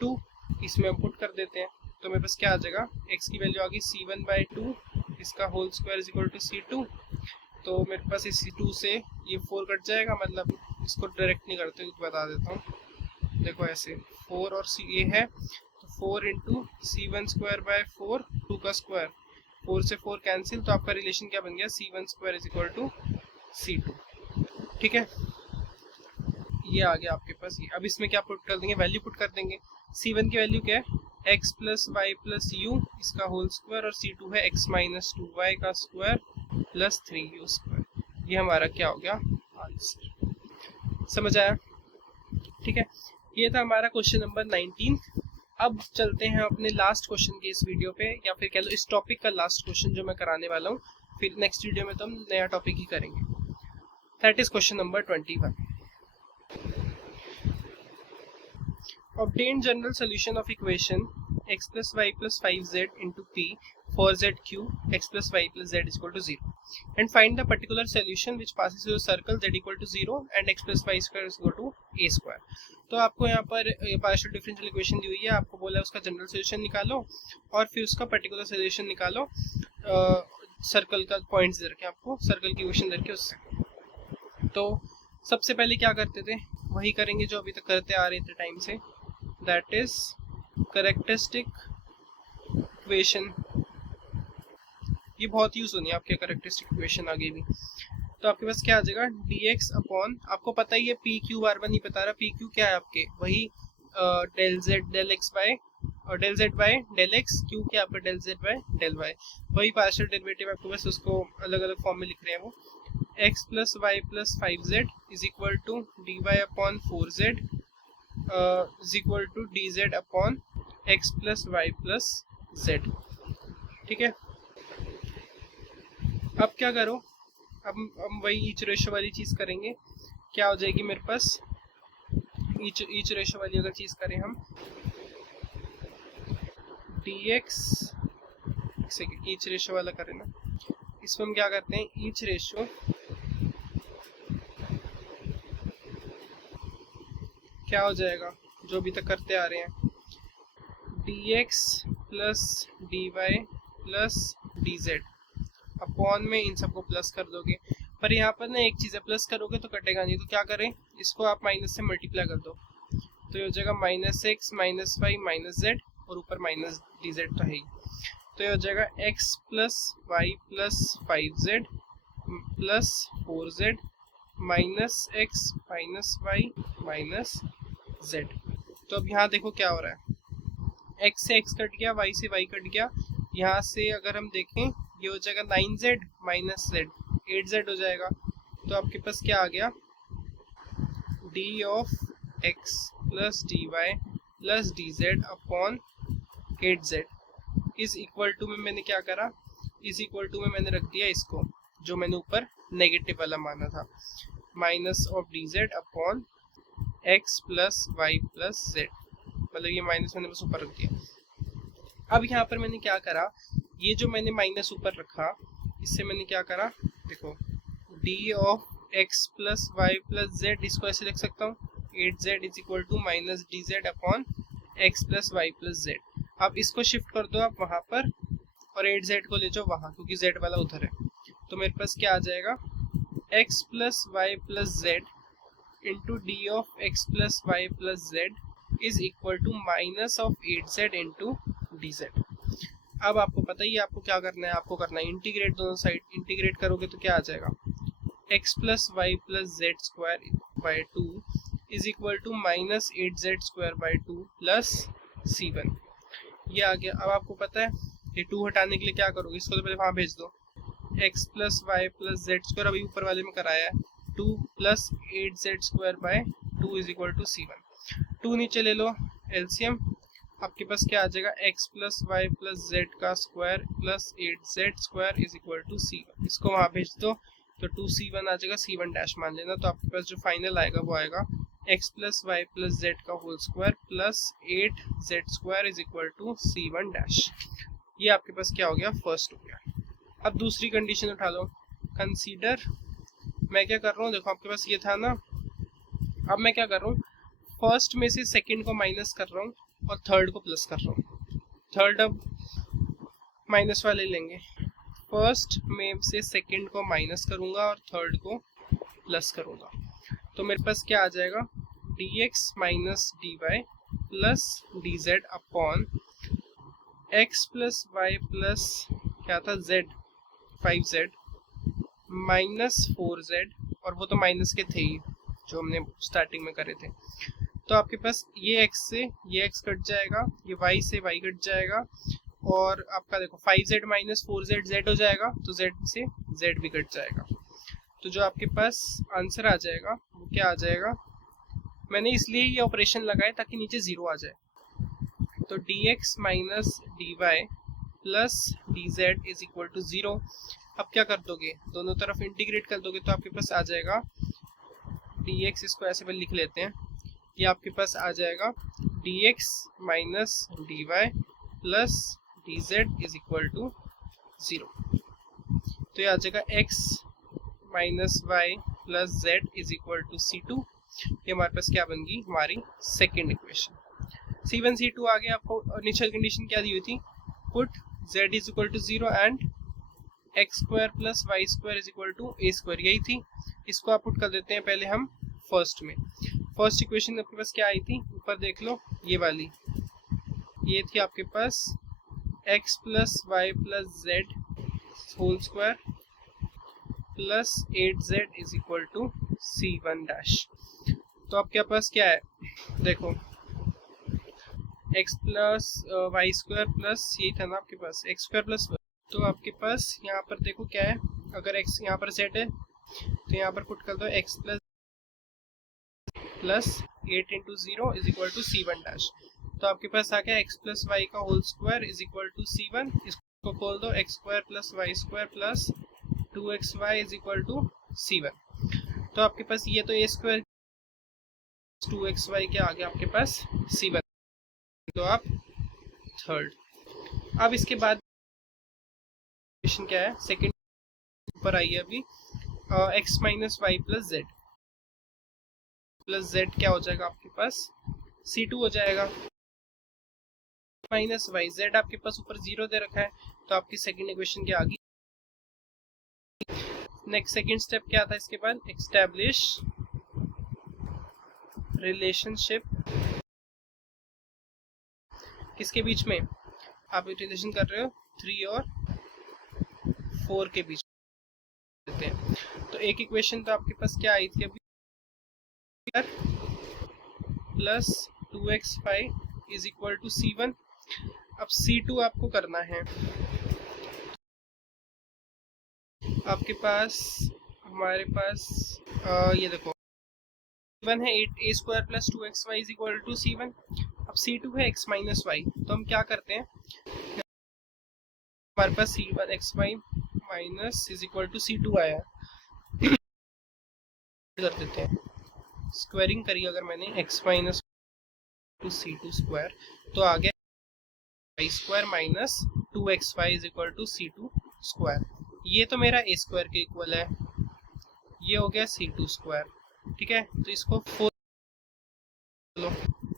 2, इसमें हम पुट कर देते हैं। तो मेरे पास क्या आ जाएगा, x की वैल्यू आ गई c1 बाय 2, इसका whole square is equal to c2। तो मेरे पास इस 2 से ये 4 कट जाएगा, मतलब इसको डायरेक्ट नहीं करते, बता देता हूँ। देखो ऐसे 4 और ये है, तो 4 इंटू c1 स्क्वायर बाय 4 2 का स्क्वायर, 4 से 4 कैंसिल, तो आपका रिलेशन क्या बन गया, c1 square is equal to c2। ठीक है, ये आ गया आपके पास। ये अब इसमें क्या पुट कर देंगे, वैल्यू पुट कर देंगे। c1 की वैल्यू क्या है, x plus y plus u इसका होल स्क्वायर, और c2 है x माइनस 2y का स्क्वायर प्लस 3u स्क्वायर। ये हमारा क्या हो गया, आंसर। समझ आया? ठीक है, ये था हमारा क्वेश्चन नंबर 19। अब चलते हैं अपने लास्ट क्वेश्चन के इस वीडियो पे, या फिर कह लो इस टॉपिक का लास्ट क्वेश्चन जो मैं कराने वाला हूँ। फिर नेक्स्ट वीडियो में तो हम नया टॉपिक ही करेंगे। That is question number 21। Obtain general solution of equation x plus y plus 5z into p for z cube x plus y plus z is equal to 0 and find the particular solution which passes through a circle z equal to 0 and x plus y square is equal to a square। तो आपको यहाँ पर partial differential equation दी हुई है, आपको बोला है उसका जनरल सोल्यूशन निकालो और फिर उसका पर्टिकुलर सोल्यूशन निकालो, सर्कल का पॉइंट्स दे रखे, आपको सर्कल की इक्वेशन दे रखे उससे। तो सबसे पहले क्या करते थे, वही करेंगे जो अभी तक करते आ रहे थे टाइम से, दैट इज कैरेक्टरिस्टिक इक्वेशन। ये बहुत यूज होनी है आपके कैरेक्टरिस्टिक इक्वेशन आगे भी। तो आपके पास क्या आ जाएगा, dx अपॉन, आपको पता ही है पी क्यू, बार बार नहीं बता रहा, पी क्यू क्या है आपके, वही del z del x by, और del z by del x, q क्या आपका del z by del y, वही पार्शियल डेरिवेटिव आपको बस उसको अलग अलग फॉर्म में लिख रहे हैं वो। x plus y plus 5z is equal to d y upon 4z is equal to d z upon x plus y plus z. ठीक है, अब क्या करो, अब हम वही ईच रेशो वाली चीज़ करेंगे। क्या हो जाएगी मेरे पास, ईच रेशो वाली अगर चीज़ करें हम, dx ईच रेशो वाला करें ना, इसमें हम क्या करते हैं, ईच रेशो क्या हो जाएगा जो अभी तक करते आ रहे हैं, dx plus dy plus dz upon में इन सबको प्लस कर दोगे। पर यहाँ पर ना एक चीज़ है, प्लस करोगे तो कटेगा नहीं, तो क्या करें, इसको आप माइनस से मल्टीप्लाई कर दो, तो ये हो जाएगा minus x minus y minus z, और ऊपर माइनस डी जेड तो है ही। तो ये हो जाएगा x plus y plus 5z plus 4z minus x minus y minus z. तो अब यहाँ देखो क्या हो रहा है, x से x कट गया, y से y कट गया, यहाँ से अगर हम देखें ये हो जाएगा 9z माइनस z 8z हो जाएगा। तो आपके पास क्या आ गया, d of x plus dy plus dz upon 8z is equal to में मैंने क्या करा, इज इक्वल टू में मैंने रख दिया इसको जो मैंने ऊपर नेगेटिव वाला माना था, माइनस ऑफ dz अपॉन x plus y plus z, मतलब ये माइनस मैंने बस ऊपर रख दिया। अब यहाँ पर मैंने क्या करा, ये जो मैंने माइनस ऊपर रखा इससे मैंने क्या करा, देखो d of x plus y plus z, इसको ऐसे लिख सकता हूँ 8z is equal to minus d z upon x plus y plus z. अब इसको शिफ्ट कर दो आप वहाँ पर, और 8z को ले जाओ वहाँ, क्योंकि z वाला उधर है। तो मेरे पास क्या आ जाएगा, x plus y plus z into d of x plus y plus z is equal to minus of 8z into d z. अब आपको पता ही है आपको क्या करना है, आपको करना है इंटीग्रेट, दोनों साइड इंटीग्रेट करोगे तो क्या आ जाएगा, x plus y plus z square by 2 is equal to minus 8z square by 2 plus c1। ये आ गया। अब आपको पता है ये 2 हटाने के लिए क्या करोगे, इसको तो पहले वहाँ भेज दो, x plus y plus z square अभी ऊपर वाले में कराया है 2 plus 8z square by 2 is equal to c1। 2 नीचे ले लो एलसीएम, आपके पास क्या आ जाएगा, x plus y plus z का square plus 8z square is equal to c1। इसको वहाँ भेज दो तो 2c1 आ जाएगा, c1 डैश मान लेना। तो आपके पास जो फाइनल आएगा वो आएगा x plus y plus z का whole square plus 8z square is equal to c1 dash. ये आपके पास क्या हो गया, फर्स्ट हो गया। अब दूसरी कंडीशन उठा लो, कंसीडर, मैं क्या कर रहा हूँ, देखो आपके पास ये था ना, अब मैं क्या कर रहा हूँ, फर्स्ट में से सेकंड को माइनस कर रहा हूँ और थर्ड को प्लस कर रहा हूँ। थर्ड अब माइनस वाले लेंगे, फर्स्ट में से सेकंड को माइनस करूँगा और थर्ड को प्लस करूँगा। तो मेरे पास क्या आ जाएगा, dx minus dy plus d z upon x plus y plus क्या था जेड 5z माइनस 4z, और वो तो माइनस के थे ही जो हमने स्टार्टिंग में करे थे। तो आपके पास ये x से ये x कट जाएगा, ये y से y कट जाएगा, और आपका देखो 5z माइनस 4z z हो जाएगा, तो z से z भी कट जाएगा। तो जो आपके पास आंसर आ जाएगा वो क्या आ जाएगा, मैंने इसलिए ये ऑपरेशन लगाया ताकि नीचे जीरो आ जाए। तो dx minus dy plus dz is equal to zero. अब क्या कर दोगे, दोनों तरफ इंटीग्रेट कर दोगे, तो आपके पास आ जाएगा dx, इसको ऐसे पे लिख लेते हैं, ये आपके पास आ जाएगा dx minus dy plus dz is equal to zero. तो ये आ जाएगा x minus y plus z is equal to C2। ये हमारे पास क्या बन गई, हमारी सेकेंड इक्वेशन। C1 C2 आगे आपको इनिशियल कंडीशन क्या दी हुई थी, put z is equal to zero and x square plus y square is equal to a square, यही थी। इसको आप पुट कर देते हैं पहले हम फर्स्ट में। फर्स्ट इक्वेशन आपके पास क्या आई थी, ऊपर देख लो, ये वाली, ये थी आपके पास x plus y plus z whole square plus 8z is equal to C1 dash. तो आपके पास क्या है, देखो x plus y square plus, यही था ना आपके पास x स्क्वायर प्लस, तो आपके पास यहाँ पर देखो क्या है, अगर x यहाँ पर z है तो यहाँ पर पुट कर दो x plus 8 into zero is equal to C1 dash. तो आपके पास आ गया x प्लस वाई का whole square is equal to C1, इसको खोल दो, x square plus y square plus 2xy is equal to C1। तो आपके पास ये तो a स्क्वायर 2xy क्या आ गया आपके पास C1। तो आप थर्ड। अब इसके बाद इक्वेशन क्या है, सेकंड ऊपर आई है अभी, x minus y plus z क्या हो जाएगा आपके पास C2 हो जाएगा, माइनस वाई जेड आपके पास ऊपर जीरो दे रखा है, तो आपकी सेकंड इक्वेशन क्या आ गई। नेक्स्ट सेकंड स्टेप क्या था इसके बाद, एस्टैब्लिश रिलेशनशिप किसके बीच में, आप रिलेशन कर रहे हो 3 और 4 के बीच देते हैं। तो एक इक्वेशन तो आपके पास क्या आई थी अभी, plus 2x5 is equal to C1। अब C2 आपको करना है, आपके पास हमारे पास ये देखो C1 है 8a square plus 2xy is equal to C1। अब C2 है x माइनस वाई, तो हम क्या करते हैं, हमारे पास C1 xy minus is equal to C2 आया, कर देते हैं, स्क्वायरिंग करिए अगर मैंने x minus two C2 square, तो आ गया y square minus 2xy is equal to C2 square. ये तो मेरा a स्क्वायर के इक्वल है, ये हो गया C2 स्क्वायर, ठीक है। तो इसको 4 लो,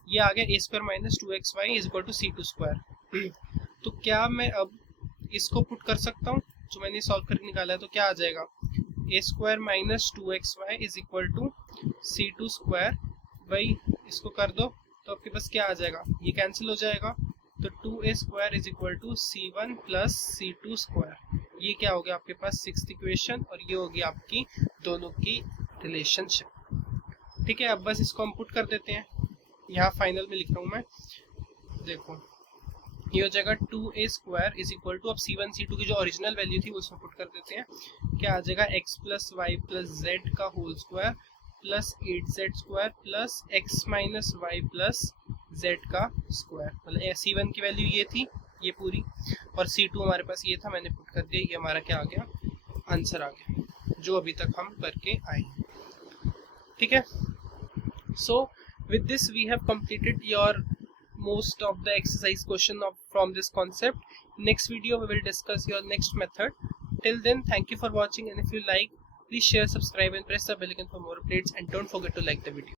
ये आ गया a square minus 2xy is equal to C2 square. तो क्या मैं अब इसको पुट कर सकता हूँ, जो मैंने सॉल्व करके निकाला है, तो क्या आ जाएगा, a square minus 2xy is equal to C2 square, भाई इसको कर दो, तो आपके पास क्या आ जाएगा, ये कैंसिल हो जाएगा, तो 2a square is equal to C1 plus C2 square. ये क्या हो गया आपके पास सिक्स्थ इक्वेशन, और ये होगी आपकी दोनों की रिलेशनशिप, ठीक है। अब बस इसको हम पुट कर देते हैं, यहाँ फाइनल में लिख रहा हूँ मैं, देखो ये हो जाएगा 2a square is equal to, अब C1 C2 की जो ओरिजिनल वैल्यू थी वो उसमें पुट कर देते हैं, क्या आ जाएगा x plus y plus z का whole square plus 8z square plus x minus y plus z का स्क्वायर, मतलब C1 की वैल्यू ये थी, ये पूरी, और C2 हमारे पास ये था, मैंने पुट कर दिया, ये हमारा क्या आ गया, आंसर आ गया, जो अभी तक हम करके आए, ठीक है। So with this we have completed your most of the exercise question from this concept. Next video we will discuss your next method. Till then, thank you for watching, and if you like, please share, subscribe and press the bell icon for more updates, and don't forget to like the video.